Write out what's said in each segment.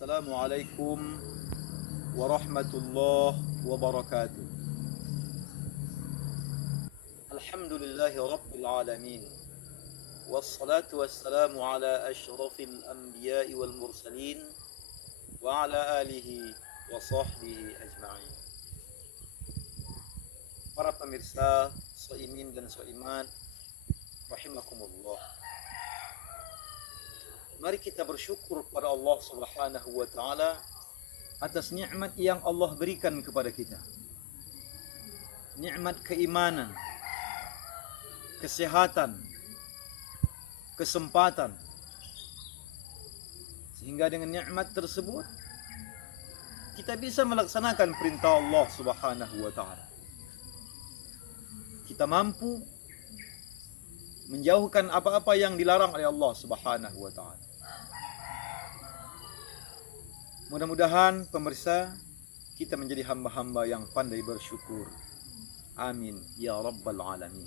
Assalamualaikum warahmatullahi wabarakatuh. Alhamdulillahi rabbil alamin. Wassalatu wassalamu ala asyrafil anbiya'i wal mursalin wa ala alihi wa sahbihi ajma'in. Para pemirsa Soimin dan Soimat rahimakumullah. Mari kita bersyukur kepada Allah Subhanahu wa taala atas nikmat yang Allah berikan kepada kita. Nikmat keimanan, kesehatan, kesempatan. Sehingga dengan nikmat tersebut kita bisa melaksanakan perintah Allah Subhanahu wa taala. Kita mampu menjauhkan apa-apa yang dilarang oleh Allah Subhanahu wa taala. Mudah-mudahan pemirsa kita menjadi hamba-hamba yang pandai bersyukur. Amin ya rabbal alamin.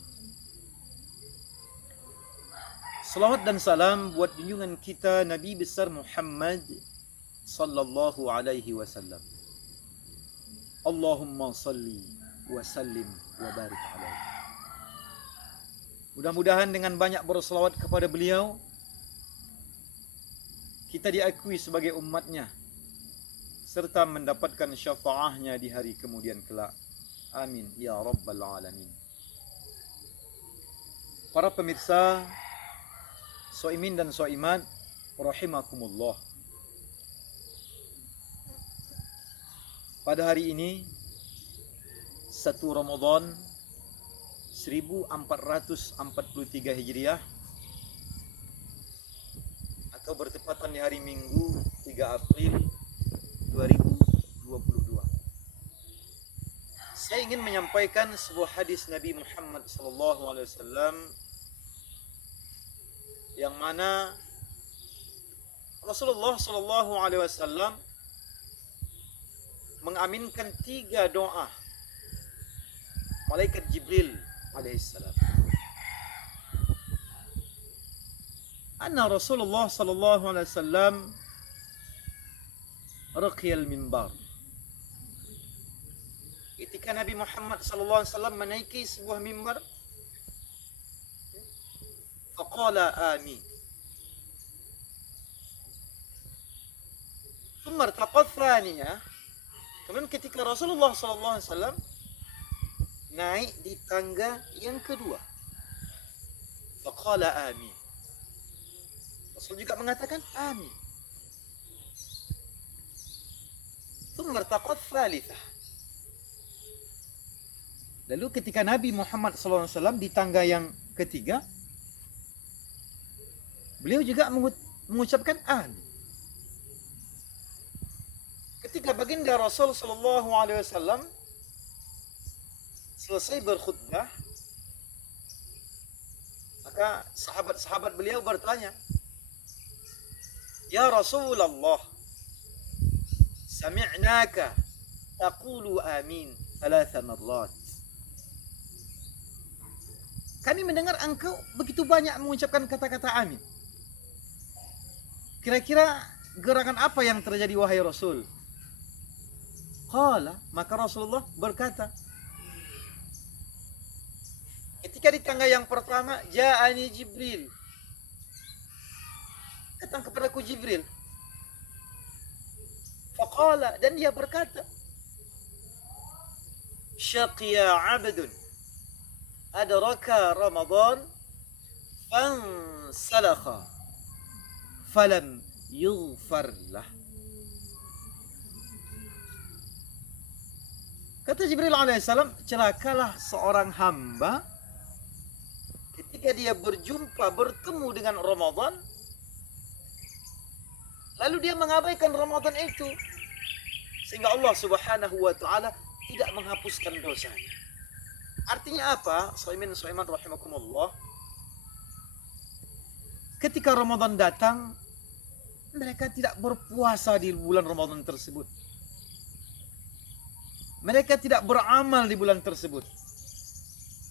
Salawat dan salam buat junjungan kita Nabi besar Muhammad sallallahu alaihi wasallam. Allahumma salli wa sallim wa barik alaihi. Mudah-mudahan dengan banyak berselawat kepada beliau kita diakui sebagai umatnya serta mendapatkan syafaahnya di hari kemudian kelak. Amin ya rabbal alamin. Para pemirsa Soimin dan Soimat rahimakumullah. Pada hari ini 1 Ramadan 1443 Hijriah atau bertepatan di hari Minggu 3 April 2022. Saya ingin menyampaikan sebuah hadis Nabi Muhammad SAW yang mana Rasulullah SAW mengaminkan 3 doa malaikat Jibril alaihissalam. Anna Rasulullah SAW raqiyal mimbar. Ketika Nabi Muhammad SAW menaiki sebuah mimbar, faqala amin. Thumma irtaqa thaniyah. Kemudian ketika Rasulullah SAW naik di tangga yang kedua, faqala amin. Rasul juga mengatakan amin. Thumma irtaqa tsalitsah. Lalu ketika Nabi Muhammad SAW di tangga yang ketiga, beliau juga mengucapkan amin. Ketika baginda Rasul SAW selesai berkhutbah, maka sahabat-sahabat beliau bertanya, "Ya Rasulullah, sami'naka taqulu amin 3 marrat." Kami mendengar engkau begitu banyak mengucapkan kata-kata amin. Kira-kira gerakan apa yang terjadi wahai Rasul? Qala, maka Rasulullah berkata, ketika di tangga yang pertama, ja'ani Jibril, datang kepadaku Jibril. Faqala, dan dia berkata, syaqiya abdun adraka Ramadan fansalakha falam yughfar lah. Kata Jibril alaihissalam, celakalah seorang hamba ketika dia bertemu dengan Ramadan, lalu dia mengabaikan Ramadan itu, sehingga Allah Subhanahu wa taala tidak menghapuskan dosanya. Artinya apa? Soimin Soiman rahimakumullah. Ketika Ramadan datang, mereka tidak berpuasa di bulan Ramadan tersebut. Mereka tidak beramal di bulan tersebut.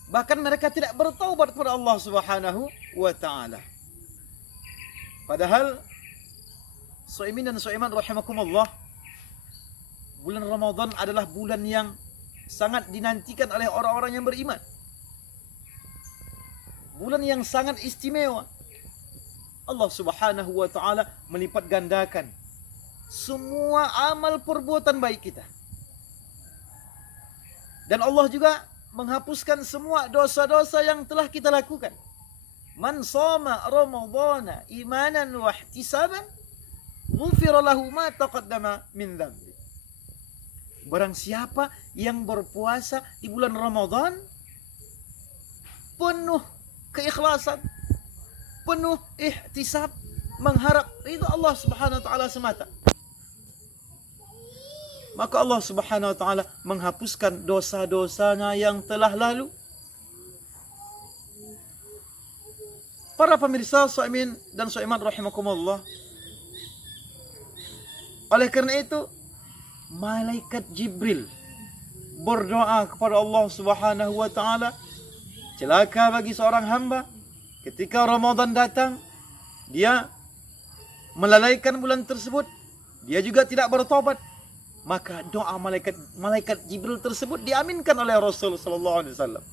Bahkan mereka tidak bertaubat kepada Allah Subhanahu wa taala. Padahal Soimin dan soiman rahimakumullah, bulan Ramadan adalah bulan yang sangat dinantikan oleh orang-orang yang beriman. Bulan yang sangat istimewa. Allah Subhanahu wa taala melipat gandakan semua amal perbuatan baik kita. Dan Allah juga menghapuskan semua dosa-dosa yang telah kita lakukan. Man shoma ramadhana imanan wa ihtisaban ghufira lahu ma taqaddama min dhanbi. Barang siapa yang berpuasa di bulan Ramadan penuh keikhlasan, penuh ihtisab, mengharap ridha Allah Subhanahu wa taala semata, maka Allah Subhanahu wa taala menghapuskan dosa-dosanya yang telah lalu. Para pemirsa Shaimin dan Shaimat rahimakumullah, oleh karena itu malaikat Jibril berdoa kepada Allah Subhanahu wa taala, celaka bagi seorang hamba ketika Ramadan datang, dia melalaikan bulan tersebut, dia juga tidak bertobat, maka doa malaikat Jibril tersebut diaminkan oleh Rasul sallallahu alaihi wasallam.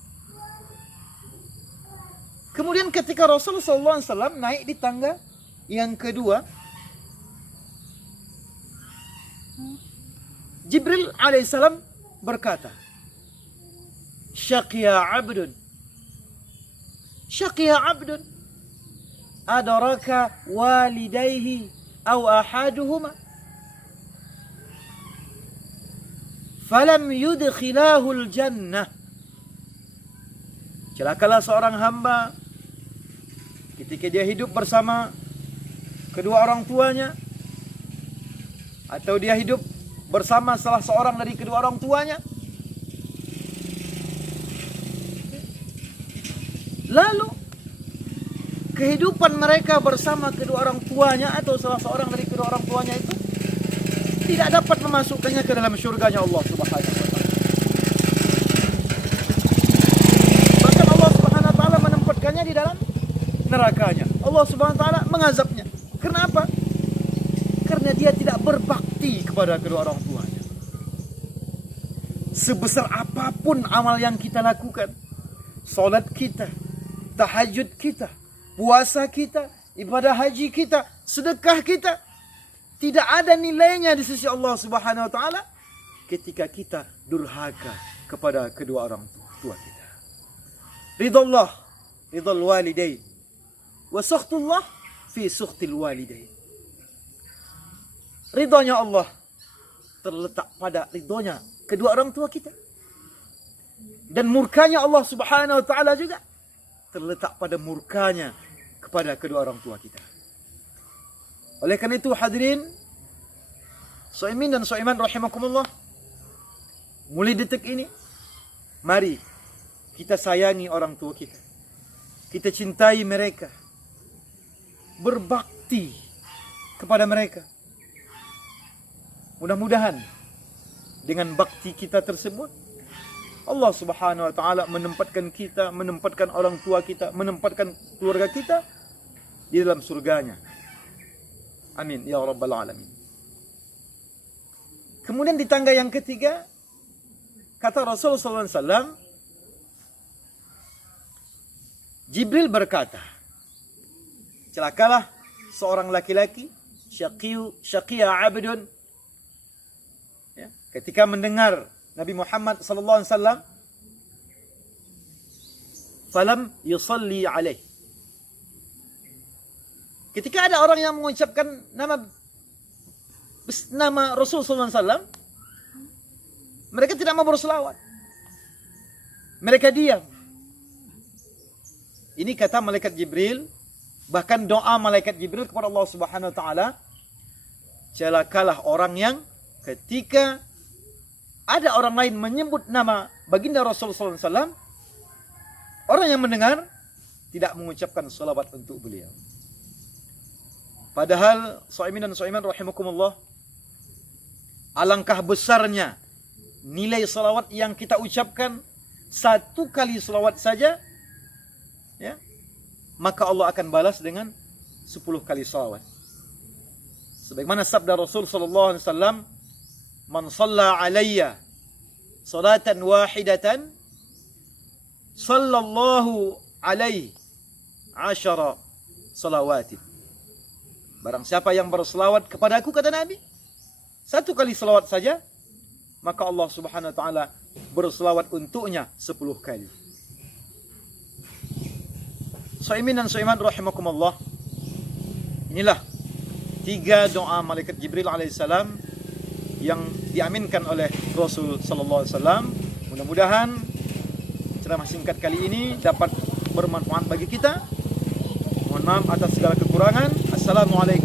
Kemudian ketika Rasul sallallahu alaihi wasallam naik di tangga yang kedua, Jibril alaihissalam berkata, Syaqiya abdun adraka walidayhi aw ahaduhuma falam yudkhilahu al-jannah. Celakalah seorang hamba ketika dia hidup bersama kedua orang tuanya, atau dia hidup bersama salah seorang dari kedua orang tuanya, lalu kehidupan mereka bersama kedua orang tuanya atau salah seorang dari kedua orang tuanya itu tidak dapat memasukkannya ke dalam syurganya Allah Subhanahu wa taala. Bahkan Allah Subhanahu wa taala menempatkannya di dalam nerakanya. Allah Subhanahu wa taala mengazabnya. Kenapa? Karena dia tidak berbakti kepada kedua orang tuanya. Sebesar apapun amal yang kita lakukan, salat kita, tahajud kita, puasa kita, ibadah haji kita, sedekah kita, tidak ada nilainya di sisi Allah Subhanahu wa taala ketika kita durhaka kepada kedua orang tua kita. Ridallah, ridal walidain, wa sakhtullah fi sukhtil walidain. Ridhonya Allah terletak pada ridhonya kedua orang tua kita, dan murkanya Allah Subhanahu wa taala juga terletak pada murkanya kepada kedua orang tua kita. Oleh karena itu hadirin Shaimin dan Shaiman rahimakumullah, mulai detik ini mari kita sayangi orang tua kita, kita cintai mereka, berbakti kepada mereka. Mudah-mudahan dengan bakti kita tersebut Allah Subhanahu wa taala menempatkan kita, menempatkan orang tua kita, menempatkan keluarga kita di dalam surganya. Amin ya rabbal alamin. Kemudian di tangga yang ketiga kata Rasulullah sallallahu alaihi wasallam, Jibril berkata, celakalah seorang laki-laki syaqiya abdun, ya, ketika mendengar Nabi Muhammad sallallahu alaihi wasallam, falam yusalli alaihi. Ketika ada orang yang mengucapkan nama Rasul sallallahu alaihi wasallam, mereka tidak mau berselawat. Mereka diam. Ini kata malaikat Jibril, bahkan doa malaikat Jibril kepada Allah Subhanahu wa taala, celakalah orang yang ketika ada orang lain menyebut nama baginda Rasul sallallahu alaihi wasallam, orang yang mendengar tidak mengucapkan salawat untuk beliau. Padahal Shaimin dan Shaiman rahimakumullah, alangkah besarnya nilai salawat yang kita ucapkan. Satu kali salawat saja, ya, maka Allah akan balas dengan 10 kali salawat. Sebagaimana sabda Rasul sallallahu alaihi wasallam, "Man shalla alayya salatan wahidatan, sallallahu alaihi 10 salawatin." Barang siapa yang berselawat kepadaku, kata Nabi, 1 kali selawat saja, maka Allah Subhanahu wa taala berselawat untuknya 10 kali. Shaimin dan shaimat rahimakumullah. Inilah 3 doa malaikat Jibril alaihissalam yang diaminkan oleh Rasul sallallahu alaihi wasallam. Mudah-mudahan ceramah singkat kali ini dapat bermanfaat bagi kita. Mohon maaf atas segala kekurangan. Assalamualaikum